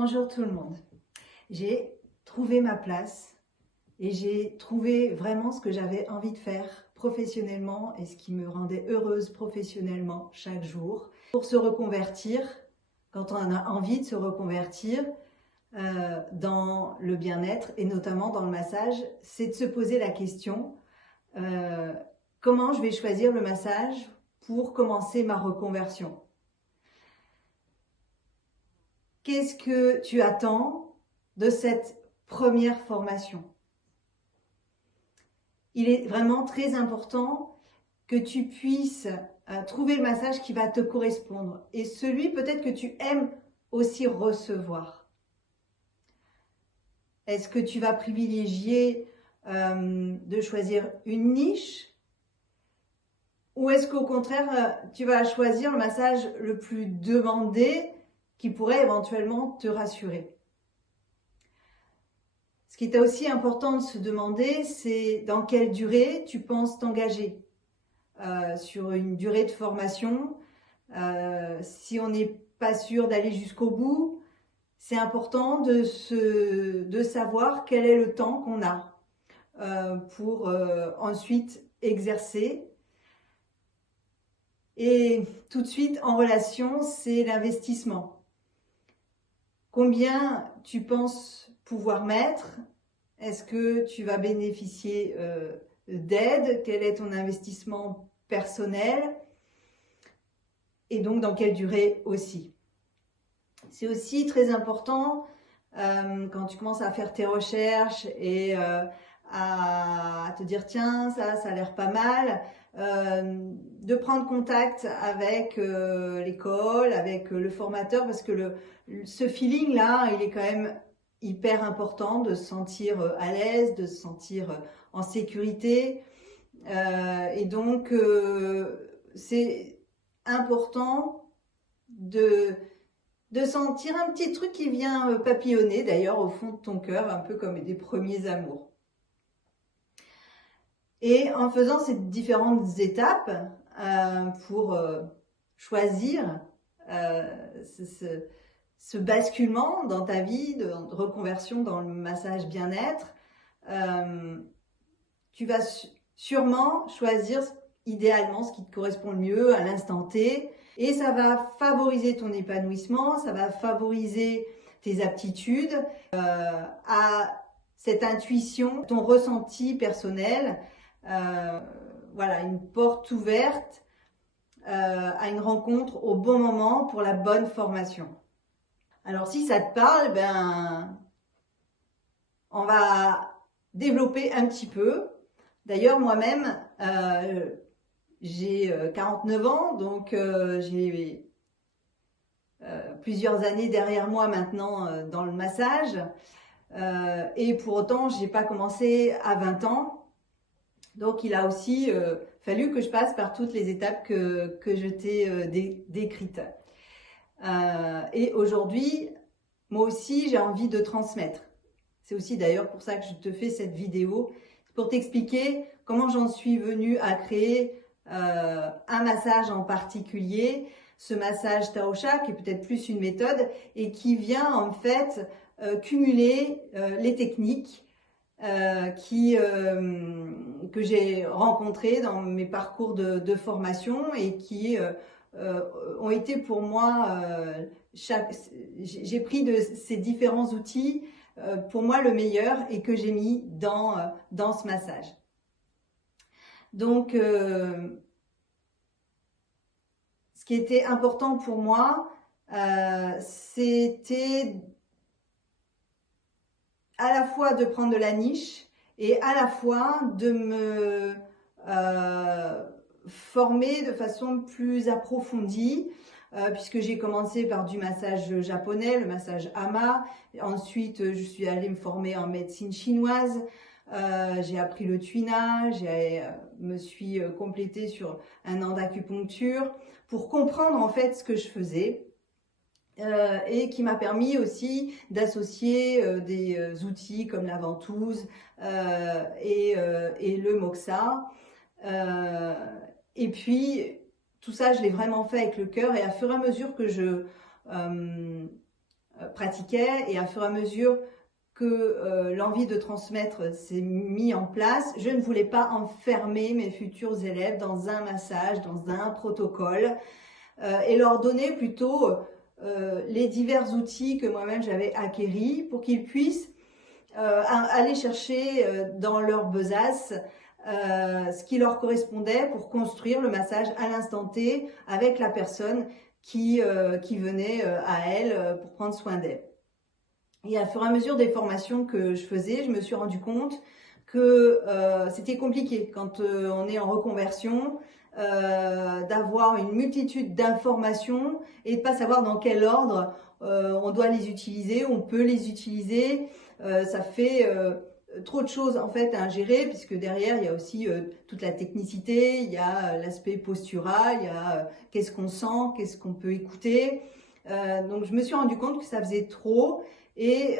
Bonjour tout le monde. J'ai trouvé ma place et j'ai trouvé vraiment ce que j'avais envie de faire professionnellement et ce qui me rendait heureuse professionnellement chaque jour. Pour se reconvertir, quand on a envie de se reconvertir dans le bien-être et notamment dans le massage, c'est de se poser la question comment je vais choisir le massage pour commencer ma reconversion? Qu'est-ce que tu attends de cette première formation? Il est vraiment très important que tu puisses trouver le massage qui va te correspondre et celui peut-être que tu aimes aussi recevoir. Est-ce que tu vas privilégier de choisir une niche ou est-ce qu'au contraire tu vas choisir le massage le plus demandé qui pourrait éventuellement te rassurer? Ce qui est aussi important de se demander, c'est dans quelle durée tu penses t'engager sur une durée de formation. Si on n'est pas sûr d'aller jusqu'au bout, c'est important de savoir quel est le temps qu'on a pour ensuite exercer. Et tout de suite en relation, c'est l'investissement. Combien tu penses pouvoir mettre? Est-ce que tu vas bénéficier d'aide? Quel est ton investissement personnel? Et donc dans quelle durée aussi? C'est aussi très important quand tu commences à faire tes recherches et à te dire tiens ça a l'air pas mal, de prendre contact avec l'école, avec le formateur, parce que ce feeling là il est quand même hyper important, de se sentir à l'aise, de se sentir en sécurité, et donc c'est important de sentir un petit truc qui vient papillonner d'ailleurs au fond de ton cœur, un peu comme des premiers amours. Et en faisant ces différentes étapes pour choisir ce basculement dans ta vie, de reconversion dans le massage bien-être, tu vas sûrement choisir idéalement ce qui te correspond le mieux à l'instant T. Et ça va favoriser ton épanouissement, ça va favoriser tes aptitudes, à cette intuition, ton ressenti personnel, voilà, une porte ouverte à une rencontre au bon moment pour la bonne formation. Alors si ça te parle, on va développer un petit peu. D'ailleurs moi-même, j'ai 49 ans, donc j'ai plusieurs années derrière moi maintenant dans le massage. Et pour autant, je n'ai pas commencé à 20 ans. Donc il a aussi fallu que je passe par toutes les étapes que je t'ai décrites. Et aujourd'hui, moi aussi, j'ai envie de transmettre. C'est aussi d'ailleurs pour ça que je te fais cette vidéo, pour t'expliquer comment j'en suis venue à créer un massage en particulier, ce massage Taosha qui est peut-être plus une méthode et qui vient en fait cumuler les techniques que j'ai rencontrées dans mes parcours de formation et qui ont été pour moi, j'ai pris de ces différents outils pour moi le meilleur et que j'ai mis dans ce massage. Donc ce qui était important pour moi, c'était à la fois de prendre de la niche et à la fois de me former de façon plus approfondie, puisque j'ai commencé par du massage japonais, le massage Ama. Ensuite, je suis allée me former en médecine chinoise. J'ai appris le tuina, me suis complétée sur un an d'acupuncture pour comprendre en fait ce que je faisais. Et qui m'a permis aussi d'associer des outils comme la ventouse et le moxa. Et puis, tout ça, je l'ai vraiment fait avec le cœur et à fur et à mesure que je pratiquais, et à fur et à mesure que l'envie de transmettre s'est mise en place, je ne voulais pas enfermer mes futurs élèves dans un massage, dans un protocole, et leur donner plutôt les divers outils que moi-même j'avais acquéris pour qu'ils puissent aller chercher dans leur besace ce qui leur correspondait pour construire le massage à l'instant T avec la personne qui venait à elle pour prendre soin d'elle. Et à fur et à mesure des formations que je faisais, je me suis rendu compte que c'était compliqué quand on est en reconversion, d'avoir une multitude d'informations et de pas savoir dans quel ordre on doit les utiliser, on peut les utiliser. Ça fait trop de choses en fait à gérer, puisque derrière il y a aussi toute la technicité, il y a l'aspect postural, il y a qu'est-ce qu'on sent, qu'est-ce qu'on peut écouter. Donc je me suis rendu compte que ça faisait trop, et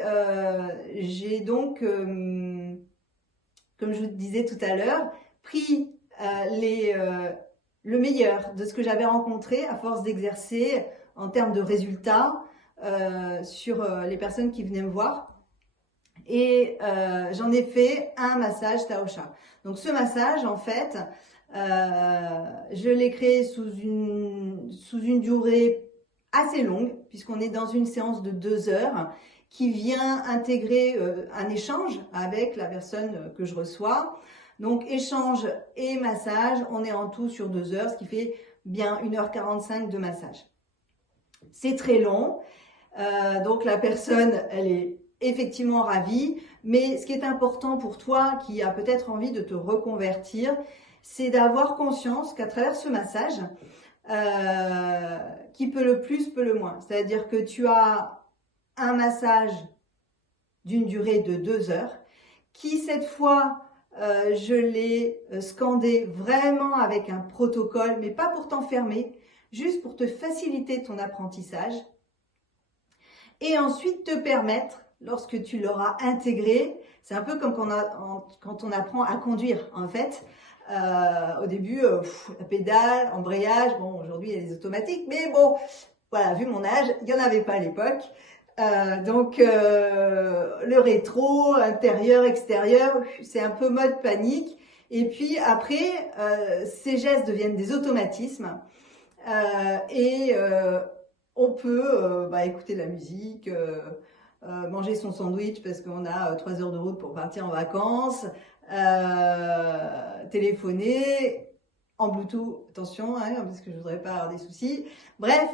j'ai donc, comme je vous disais tout à l'heure, pris le meilleur de ce que j'avais rencontré à force d'exercer en termes de résultats sur les personnes qui venaient me voir. Et j'en ai fait un massage Taosha. Donc ce massage, en fait, je l'ai créé sous une durée assez longue, puisqu'on est dans une séance de 2 heures qui vient intégrer un échange avec la personne que je reçois. Donc échange et massage, on est en tout sur 2 heures, ce qui fait bien 1h45 de massage. C'est très long, donc la personne, elle est effectivement ravie, mais ce qui est important pour toi qui a peut-être envie de te reconvertir, c'est d'avoir conscience qu'à travers ce massage, qui peut le plus, peut le moins. C'est-à-dire que tu as un massage d'une durée de 2 heures, qui cette fois, je l'ai scandé vraiment avec un protocole, mais pas pour t'enfermer, juste pour te faciliter ton apprentissage, et ensuite te permettre, lorsque tu l'auras intégré, c'est un peu comme quand on apprend à conduire en fait. Au début, la pédale, embrayage, bon aujourd'hui il y a des automatiques, mais bon, voilà, vu mon âge, il n'y en avait pas à l'époque. Donc le rétro, intérieur, extérieur, c'est un peu mode panique. Et puis après, ces gestes deviennent des automatismes, et on peut écouter de la musique, manger son sandwich parce qu'on a 3 heures de route pour partir en vacances, téléphoner en Bluetooth, attention, hein, parce que je voudrais pas avoir des soucis. Bref,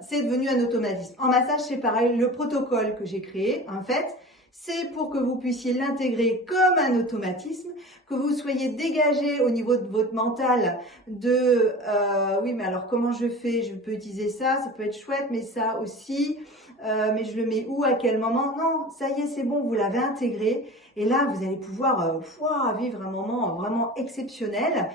c'est devenu un automatisme. En massage, c'est pareil. Le protocole que j'ai créé, en fait, c'est pour que vous puissiez l'intégrer comme un automatisme, que vous soyez dégagé au niveau de votre mental de oui, mais alors comment je fais? Je peux utiliser ça, ça peut être chouette, mais ça aussi, mais je le mets où, à quel moment? Non, ça y est, c'est bon, vous l'avez intégré. Et là, vous allez pouvoir vivre un moment vraiment exceptionnel,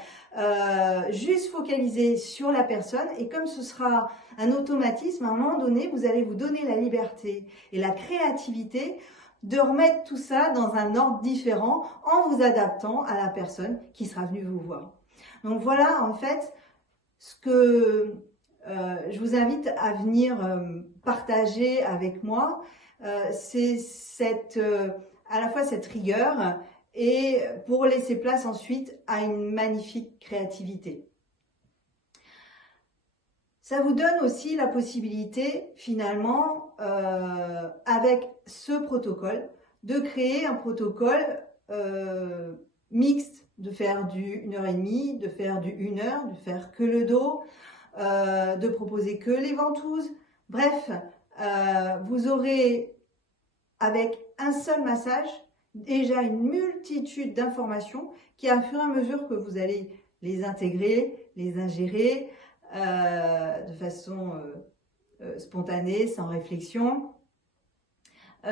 juste focalisé sur la personne. Et comme ce sera un automatisme, à un moment donné, vous allez vous donner la liberté et la créativité de remettre tout ça dans un ordre différent en vous adaptant à la personne qui sera venue vous voir. Donc voilà, en fait, ce que je vous invite à venir partager avec moi, c'est à la fois cette rigueur, et pour laisser place ensuite à une magnifique créativité. Ça vous donne aussi la possibilité, finalement, avec ce protocole, de créer un protocole mixte, de faire du 1h30, de faire du 1 heure, de faire que le dos, de proposer que les ventouses. Bref, vous aurez, avec un seul massage, déjà une multitude d'informations qui, à fur et à mesure que vous allez les intégrer, les ingérer, de façon spontanée, sans réflexion,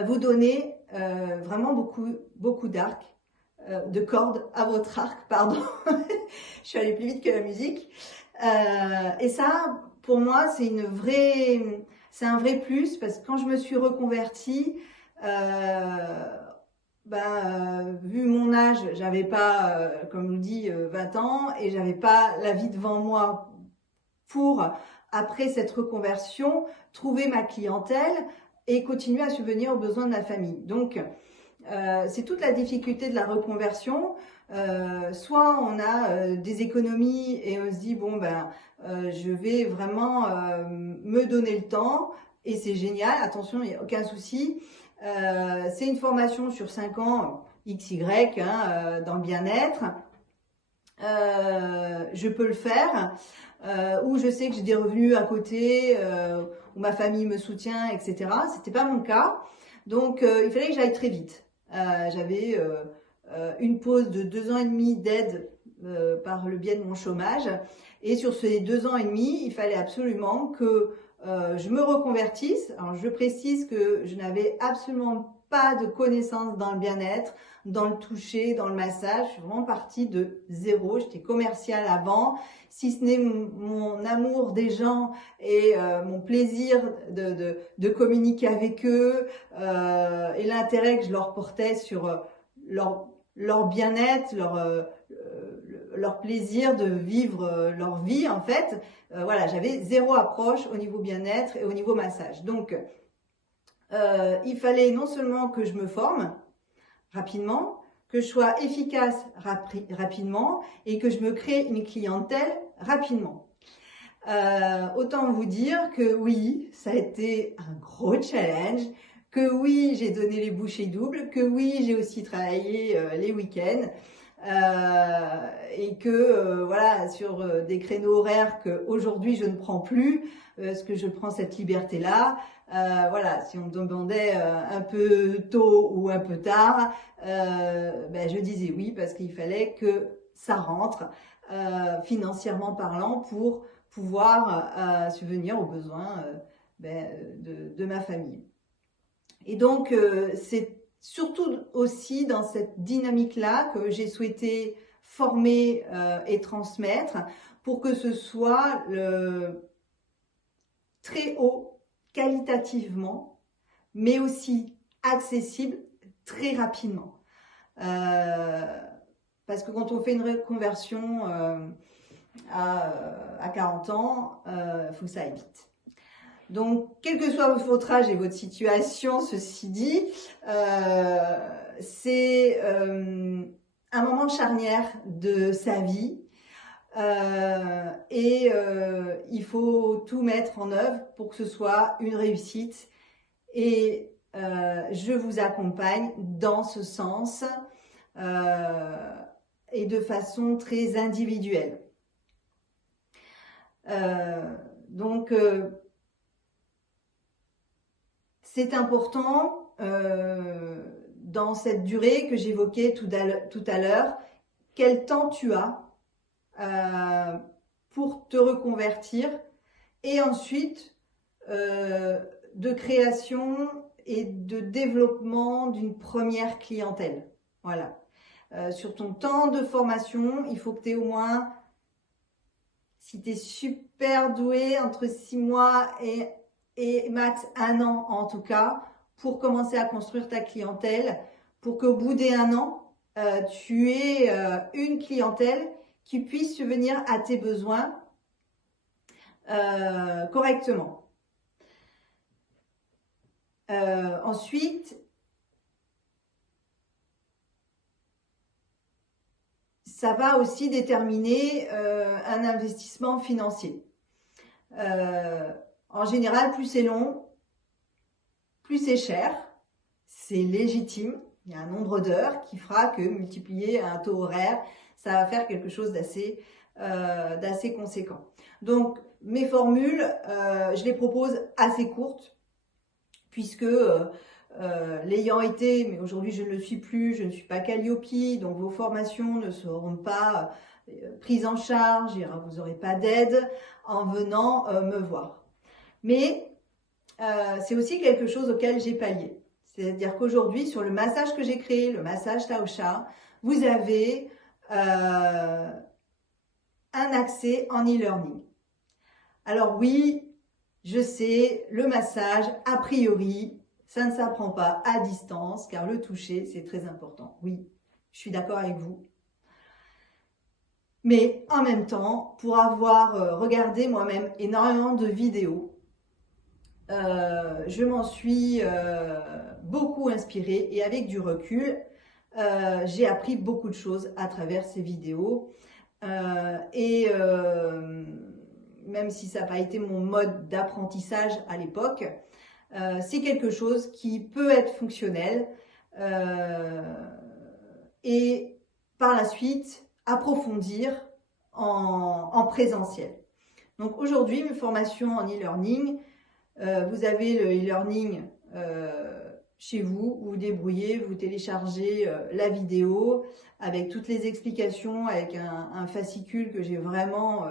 vous donner vraiment beaucoup d'arc, de cordes à votre arc, pardon. Je suis allée plus vite que la musique. Et ça, pour moi, c'est un vrai plus, parce que quand je me suis reconvertie, vu mon âge, j'avais pas, comme on dit, 20 ans, et j'avais pas la vie devant moi pour après cette reconversion, trouver ma clientèle et continuer à subvenir aux besoins de ma famille. Donc, c'est toute la difficulté de la reconversion. Soit on a des économies et on se dit bon ben je vais vraiment me donner le temps et c'est génial, attention, il n'y a aucun souci. C'est une formation sur 5 ans XY hein, dans le bien-être. Je peux le faire, où je sais que j'ai des revenus à côté, où ma famille me soutient, etc. C'était pas mon cas, donc il fallait que j'aille très vite. J'avais une pause de 2 ans et demi d'aide par le biais de mon chômage, et sur ces 2 ans et demi, il fallait absolument que je me reconvertisse. Alors je précise que je n'avais absolument pas de connaissances dans le bien-être, dans le toucher, dans le massage. Je suis vraiment partie de zéro. J'étais commerciale avant, si ce n'est mon amour des gens et mon plaisir de communiquer avec eux et l'intérêt que je leur portais sur leur bien-être, leur plaisir de vivre leur vie en fait. Voilà, j'avais zéro approche au niveau bien-être et au niveau massage. Donc, il fallait non seulement que je me forme rapidement, que je sois efficace rapidement et que je me crée une clientèle rapidement. Autant vous dire que oui, ça a été un gros challenge, que oui, j'ai donné les bouchées doubles, que oui, j'ai aussi travaillé les week-ends et que voilà, sur des créneaux horaires que aujourd'hui je ne prends plus, parce que je prends cette liberté-là. Voilà, si on me demandait un peu tôt ou un peu tard, ben, je disais oui parce qu'il fallait que ça rentre financièrement parlant pour pouvoir subvenir aux besoins de ma famille. Et donc, c'est surtout aussi dans cette dynamique-là que j'ai souhaité former et transmettre pour que ce soit très haut qualitativement, mais aussi accessible très rapidement. Parce que quand on fait une reconversion à 40 ans, il faut que ça aille vite. Donc, quel que soit votre âge et votre situation, ceci dit, c'est un moment charnière de sa vie et il faut tout mettre en œuvre pour que ce soit une réussite. Et je vous accompagne dans ce sens et de façon très individuelle. Donc, c'est important dans cette durée que j'évoquais tout à l'heure, quel temps tu as pour te reconvertir et ensuite de création et de développement d'une première clientèle. Voilà. Sur ton temps de formation, il faut que tu aies au moins, si tu es super doué, entre 6 mois et max 1 an en tout cas, pour commencer à construire ta clientèle, pour qu'au bout des 1 an, tu aies une clientèle qui puisse subvenir à tes besoins correctement. Ensuite, ça va aussi déterminer un investissement financier. En général, plus c'est long, plus c'est cher, c'est légitime. Il y a un nombre d'heures qui fera que multiplier un taux horaire, ça va faire quelque chose d'assez conséquent. Donc, mes formules, je les propose assez courtes, puisque l'ayant été, mais aujourd'hui je ne le suis plus, je ne suis pas Calliope, donc vos formations ne seront pas prises en charge, vous n'aurez pas d'aide en venant me voir. Mais c'est aussi quelque chose auquel j'ai pallié. C'est-à-dire qu'aujourd'hui, sur le massage que j'ai créé, le massage Tao Sha, vous avez un accès en e-learning. Alors oui, je sais, le massage, a priori, ça ne s'apprend pas à distance, car le toucher, c'est très important. Oui, je suis d'accord avec vous. Mais en même temps, pour avoir regardé moi-même énormément de vidéos, je m'en suis beaucoup inspirée et avec du recul, j'ai appris beaucoup de choses à travers ces vidéos. Même si ça n'a pas été mon mode d'apprentissage à l'époque, c'est quelque chose qui peut être fonctionnel et par la suite approfondir en présentiel. Donc aujourd'hui, mes formations en e-learning, vous avez le e-learning chez vous, vous vous débrouillez, vous téléchargez la vidéo avec toutes les explications, avec un fascicule que j'ai vraiment...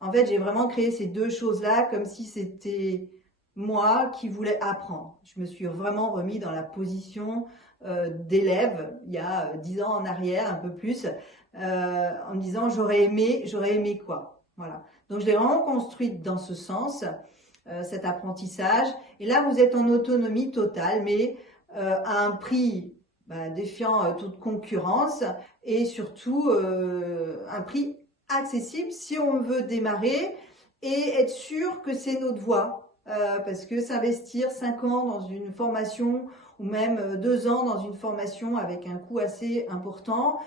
en fait, j'ai vraiment créé ces deux choses-là comme si c'était moi qui voulais apprendre. Je me suis vraiment remis dans la position d'élève il y a 10 ans en arrière, un peu plus, en me disant j'aurais aimé quoi. Voilà. Donc je l'ai vraiment construite dans ce sens, cet apprentissage. Et là, vous êtes en autonomie totale, mais à un prix défiant toute concurrence et surtout un prix accessible si on veut démarrer et être sûr que c'est notre voie. Parce que s'investir 5 ans dans une formation ou même 2 ans dans une formation avec un coût assez important,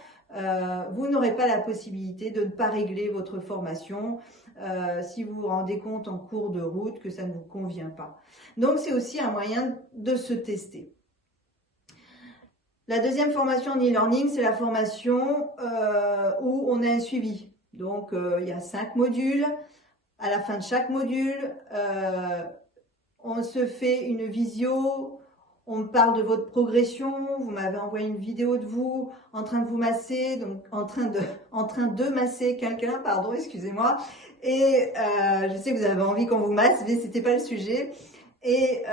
vous n'aurez pas la possibilité de ne pas régler votre formation si vous vous rendez compte en cours de route que ça ne vous convient pas. Donc c'est aussi un moyen de se tester. La deuxième formation en e-learning, c'est la formation où on a un suivi. Donc il y a 5 modules. À la fin de chaque module, on se fait une visio, on parle de votre progression, vous m'avez envoyé une vidéo de vous en train de vous masser, donc en train de masser quelqu'un, pardon, excusez-moi. Et je sais que vous avez envie qu'on vous masse, mais c'était pas le sujet. Et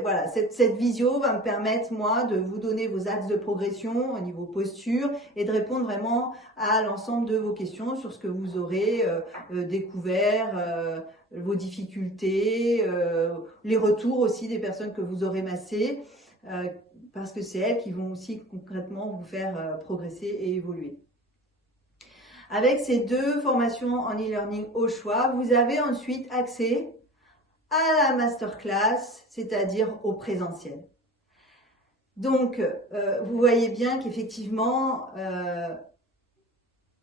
voilà, cette visio va me permettre, moi, de vous donner vos axes de progression au niveau posture et de répondre vraiment à l'ensemble de vos questions sur ce que vous aurez découvert, vos difficultés, les retours aussi des personnes que vous aurez massées, parce que c'est elles qui vont aussi concrètement vous faire progresser et évoluer. Avec ces deux formations en e-learning au choix, vous avez ensuite accès à la masterclass, c'est-à-dire au présentiel. Donc, vous voyez bien qu'effectivement,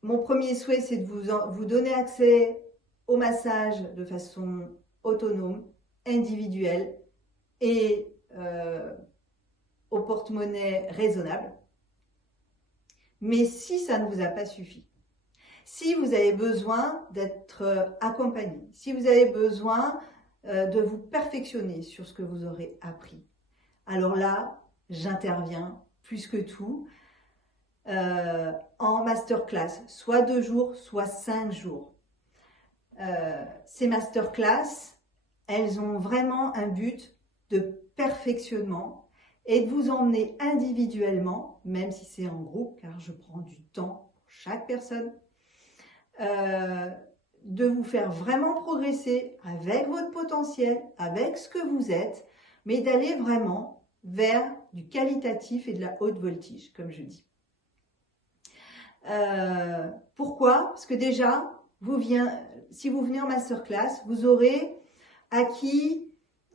mon premier souhait, c'est de vous donner accès au massage de façon autonome, individuelle et au porte-monnaie raisonnable. Mais si ça ne vous a pas suffi, si vous avez besoin d'être accompagné, si vous avez besoin de vous perfectionner sur ce que vous aurez appris, alors là, j'interviens plus que tout en masterclass, soit 2 jours, soit 5 jours. Ces masterclass, elles ont vraiment un but de perfectionnement et de vous emmener individuellement, même si c'est en groupe, car je prends du temps pour chaque personne, de vous faire vraiment progresser avec votre potentiel, avec ce que vous êtes, mais d'aller vraiment vers du qualitatif et de la haute voltige, comme je dis. Pourquoi? Parce que déjà, si vous venez en masterclass, vous aurez acquis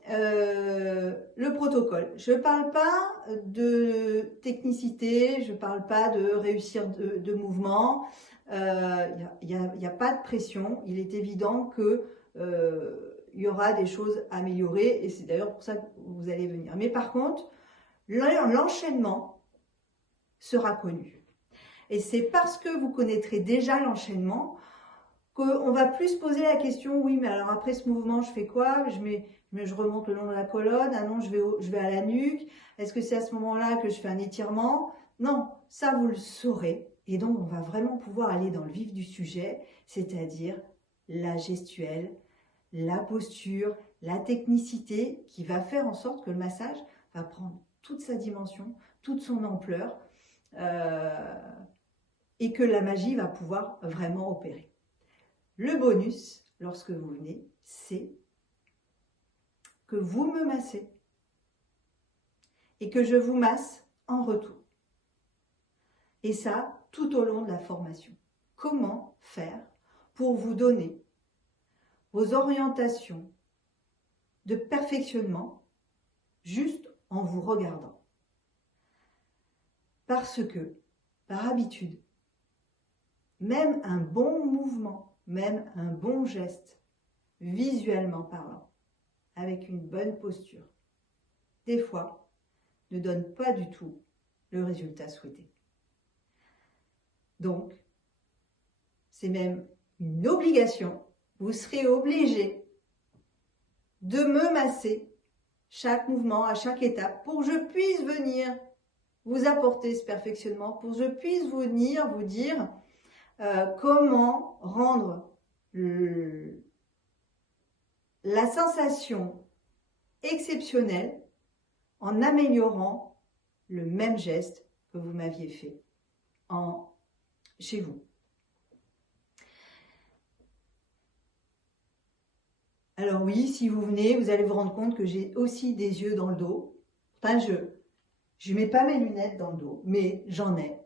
le protocole. Je ne parle pas de technicité, je ne parle pas de réussir de mouvement. Il n'y a pas de pression. Il est évident que il y aura des choses à améliorer et c'est d'ailleurs pour ça que vous allez venir. Mais par contre, l'enchaînement sera connu. Et c'est parce que vous connaîtrez déjà l'enchaînement qu'on va plus poser la question, oui, mais alors après ce mouvement, je fais quoi? Je remonte le long de la colonne, ah non, je vais à la nuque. Est-ce que c'est à ce moment-là que je fais un étirement? Non, ça vous le saurez. Et donc, on va vraiment pouvoir aller dans le vif du sujet, c'est-à-dire la gestuelle, la posture, la technicité qui va faire en sorte que le massage va prendre toute sa dimension, toute son ampleur et que la magie va pouvoir vraiment opérer. Le bonus, lorsque vous venez, c'est que vous me massez et que je vous masse en retour. Et ça, tout au long de la formation. Comment faire pour vous donner vos orientations de perfectionnement juste en vous regardant. Parce que, par habitude, même un bon mouvement, même un bon geste, visuellement parlant, avec une bonne posture, des fois, ne donne pas du tout le résultat souhaité. Donc, c'est même une obligation. Vous serez obligé de me masser chaque mouvement, à chaque étape, pour que je puisse venir vous apporter ce perfectionnement, pour que je puisse venir vous dire comment rendre la sensation exceptionnelle en améliorant le même geste que vous m'aviez fait chez vous. Alors oui, si vous venez, vous allez vous rendre compte que j'ai aussi des yeux dans le dos. Enfin, je mets pas mes lunettes dans le dos, mais j'en ai.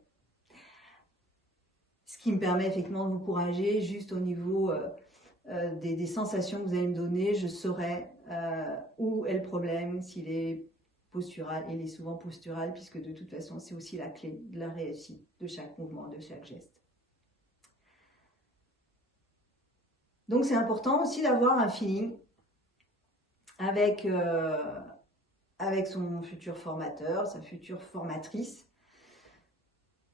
Ce qui me permet effectivement de vous encourager juste au niveau des sensations que vous allez me donner. Je saurai où est le problème, s'il est postural. Il est souvent postural, puisque de toute façon, c'est aussi la clé de la réussite de chaque mouvement, de chaque geste. Donc c'est important aussi d'avoir un feeling avec son futur formateur, sa future formatrice.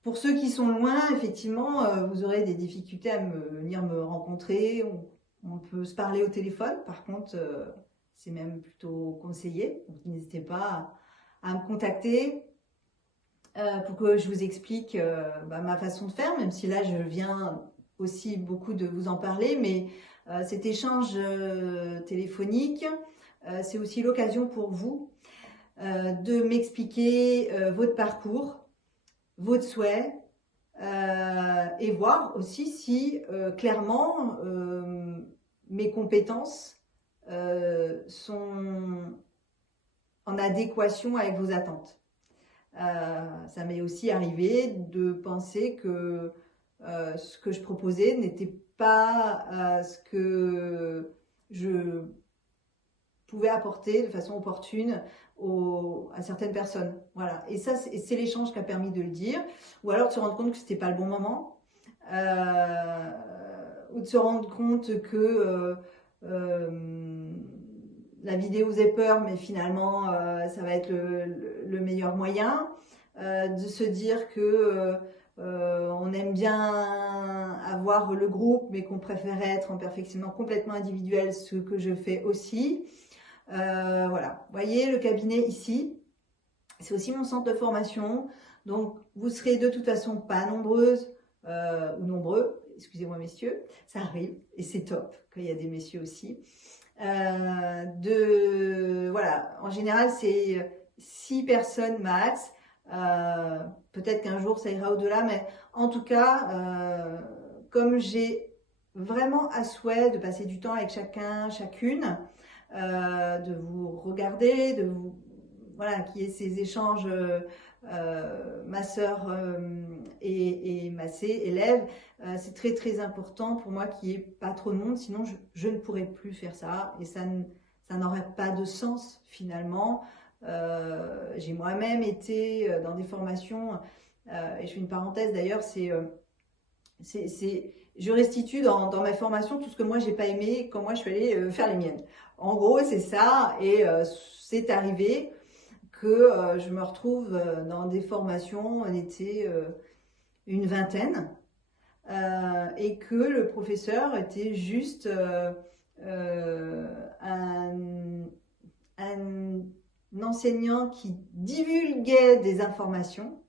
Pour ceux qui sont loin, effectivement, vous aurez des difficultés à venir me rencontrer. On peut se parler au téléphone, par contre, c'est même plutôt conseillé. Donc n'hésitez pas à me contacter pour que je vous explique ma façon de faire, même si là je viens aussi beaucoup de vous en parler, mais cet échange téléphonique, c'est aussi l'occasion pour vous de m'expliquer votre parcours, votre souhait, et voir aussi si clairement mes compétences sont en adéquation avec vos attentes. Ça m'est aussi arrivé de penser que ce que je proposais n'était pas ce que je pouvais apporter de façon opportune à certaines personnes. Voilà. Et ça, c'est l'échange qui a permis de le dire. Ou alors de se rendre compte que c'était pas le bon moment. Ou de se rendre compte que la vidéo faisait peur, mais finalement, ça va être le meilleur moyen. De se dire que on aime bien avoir le groupe, mais qu'on préférait être en perfectionnement complètement individuel, ce que je fais aussi. Voilà, vous voyez le cabinet ici, c'est aussi mon centre de formation, donc vous serez de toute façon pas nombreuses ou nombreux, excusez-moi messieurs, ça arrive et c'est top qu'il y a des messieurs aussi. Voilà, en général c'est 6 personnes max, peut-être qu'un jour ça ira au-delà, mais en tout cas, comme j'ai vraiment à souhait de passer du temps avec chacun, chacune, de vous regarder, de vous voilà, qu'il y ait ces échanges masseur et massé, élève, c'est très très important pour moi qu'il n'y ait pas trop de monde, sinon je ne pourrais plus faire ça et ça n'aurait pas de sens finalement. J'ai moi-même été dans des formations, et je fais une parenthèse d'ailleurs, je restitue dans ma formation tout ce que moi j'ai pas aimé quand moi je suis allée faire les miennes. En gros, c'est ça, et c'est arrivé que je me retrouve dans des formations, on était une vingtaine, et que le professeur était juste un enseignant qui divulguait des informations,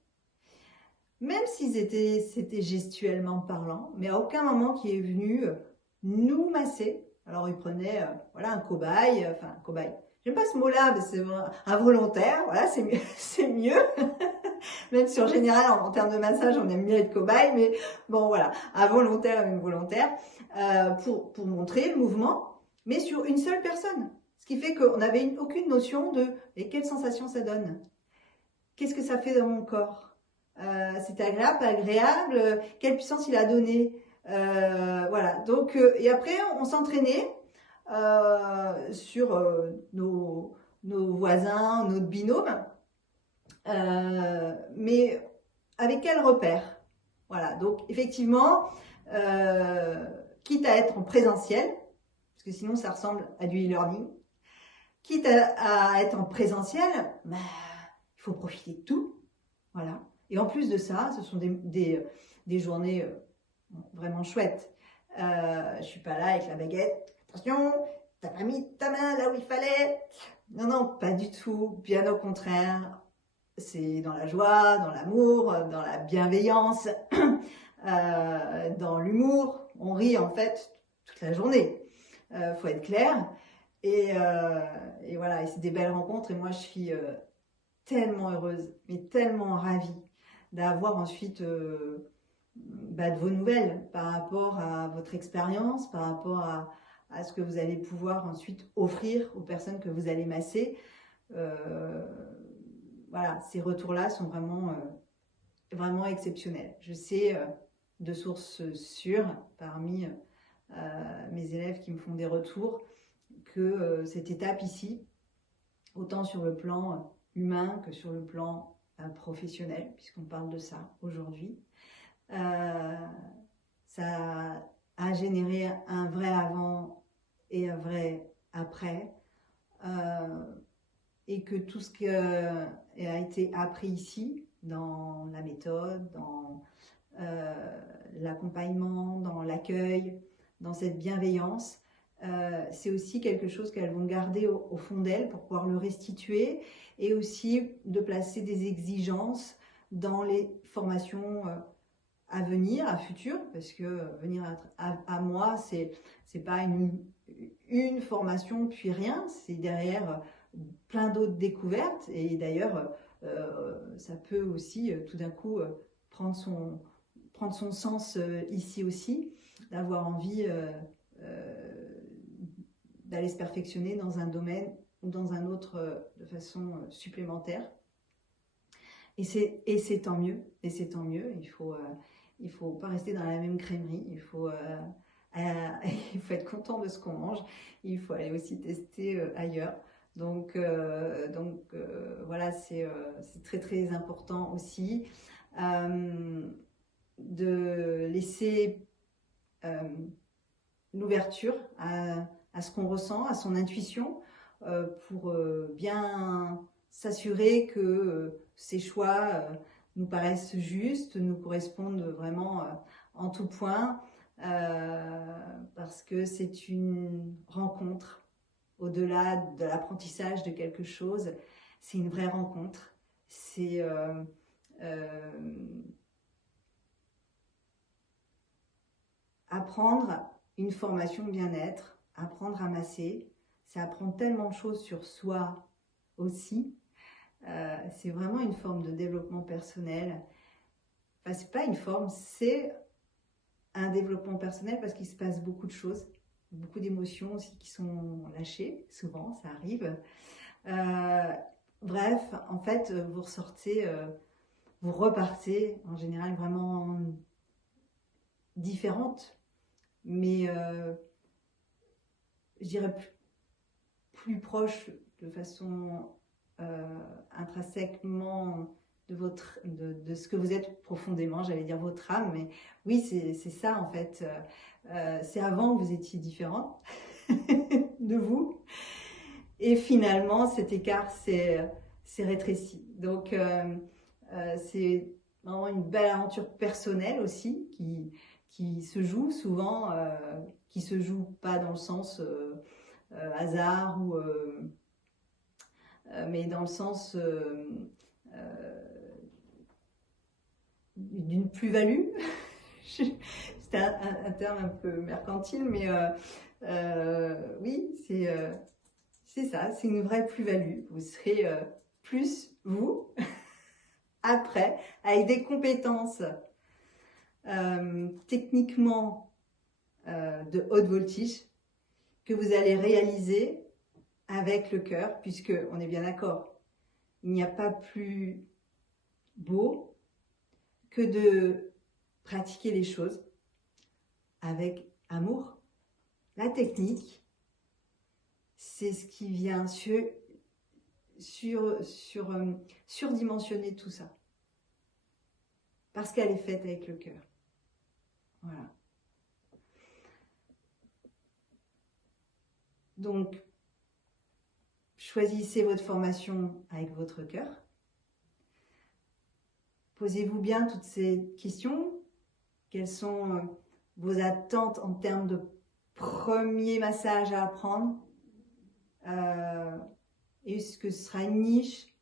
même si c'était gestuellement parlant, mais à aucun moment qui est venu nous masser. Alors il prenait voilà, un cobaye, enfin un cobaye. J'aime pas ce mot-là, mais c'est un volontaire, voilà, c'est mieux, c'est mieux. Même si en général, en termes de massage, on aime mieux être cobaye, mais bon voilà, un volontaire et une volontaire, pour montrer le mouvement, mais sur une seule personne. Ce qui fait qu'on n'avait aucune notion de et quelle sensation ça donne. Qu'est-ce que ça fait dans mon corps? c'était agréable, pas agréable, quelle puissance il a donné. Voilà, donc, et après, on s'entraînait sur nos voisins, notre binôme, mais avec quel repère? Voilà, donc effectivement, quitte à être en présentiel, parce que sinon ça ressemble à du e-learning, quitte à être en présentiel, bah, il faut profiter de tout. Voilà. Et en plus de ça, ce sont des journées vraiment chouettes. Je suis pas là avec la baguette. Attention, t'as pas mis ta main là où il fallait. Non, non, pas du tout. Bien au contraire. C'est dans la joie, dans l'amour, dans la bienveillance, dans l'humour. On rit en fait toute la journée. Faut être clair. Et voilà, et c'est des belles rencontres. Et moi, je suis tellement heureuse, mais tellement ravie d'avoir ensuite de vos nouvelles par rapport à votre expérience, par rapport à ce que vous allez pouvoir ensuite offrir aux personnes que vous allez masser. Voilà, ces retours-là sont vraiment exceptionnels. Je sais de sources sûres parmi mes élèves qui me font des retours que cette étape ici, autant sur le plan humain que sur le plan professionnel, puisqu'on parle de ça aujourd'hui, ça a généré un vrai avant et un vrai après, et que tout ce qui a été appris ici, dans la méthode, dans l'accompagnement, dans l'accueil, dans cette bienveillance, c'est aussi quelque chose qu'elles vont garder au fond d'elles pour pouvoir le restituer, et aussi de placer des exigences dans les formations à venir, à futur, parce que venir à moi, c'est pas une formation puis rien, c'est derrière plein d'autres découvertes, et d'ailleurs ça peut aussi tout d'un coup prendre son sens ici aussi, d'avoir envie d'aller se perfectionner dans un domaine ou dans un autre de façon supplémentaire. Et c'est tant mieux, et c'est tant mieux. Il faut pas rester dans la même crèmerie, il faut être content de ce qu'on mange, il faut aller aussi tester ailleurs. Donc voilà, c'est très très important aussi de laisser l'ouverture à ce qu'on ressent, à son intuition, pour bien s'assurer que ces choix nous paraissent justes, nous correspondent vraiment en tout point, parce que c'est une rencontre au-delà de l'apprentissage de quelque chose, c'est une vraie rencontre. C'est apprendre une formation bien-être, apprendre à masser, c'est apprendre tellement de choses sur soi aussi. C'est vraiment une forme de développement personnel. Enfin, c'est pas une forme, c'est un développement personnel parce qu'il se passe beaucoup de choses, beaucoup d'émotions aussi qui sont lâchées, souvent, ça arrive. Bref, en fait, vous ressortez, vous repartez en général vraiment différentes, mais je dirais plus proche de façon intrinsèquement de ce que vous êtes profondément, j'allais dire votre âme, mais oui, c'est ça en fait. C'est avant que vous étiez différent de vous, et finalement cet écart s'est rétréci. Donc c'est vraiment une belle aventure personnelle aussi qui se joue souvent, qui se joue pas dans le sens hasard ou mais dans le sens d'une plus-value. C'est un terme un peu mercantile, mais oui, c'est ça, c'est une vraie plus-value. Vous serez plus vous après, avec des compétences techniquement de haute voltige que vous allez réaliser avec le cœur, puisque on est bien d'accord, il n'y a pas plus beau, que de pratiquer les choses avec amour. La technique, c'est ce qui vient surdimensionner tout ça. Parce qu'elle est faite avec le cœur. Voilà. Donc, choisissez votre formation avec votre cœur. Posez-vous bien toutes ces questions. Quelles sont vos attentes en termes de premier massage à apprendre? Est-ce que ce sera une niche?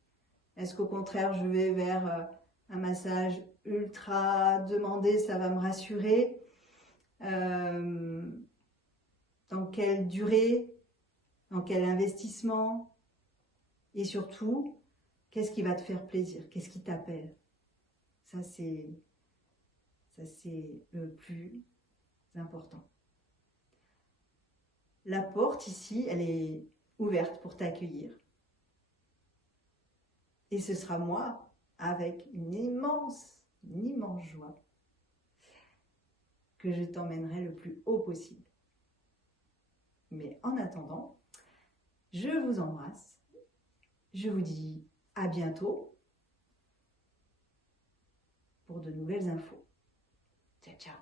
Est-ce qu'au contraire, je vais vers un massage ultra demandé, ça va me rassurer? Dans quelle durée? Dans quel investissement? Et surtout, qu'est-ce qui va te faire plaisir? Qu'est-ce qui t'appelle? Ça, c'est le plus important. La porte ici, elle est ouverte pour t'accueillir. Et ce sera moi, avec une immense joie, que je t'emmènerai le plus haut possible. Mais en attendant, je vous embrasse. Je vous dis à bientôt pour de nouvelles infos. Ciao, ciao.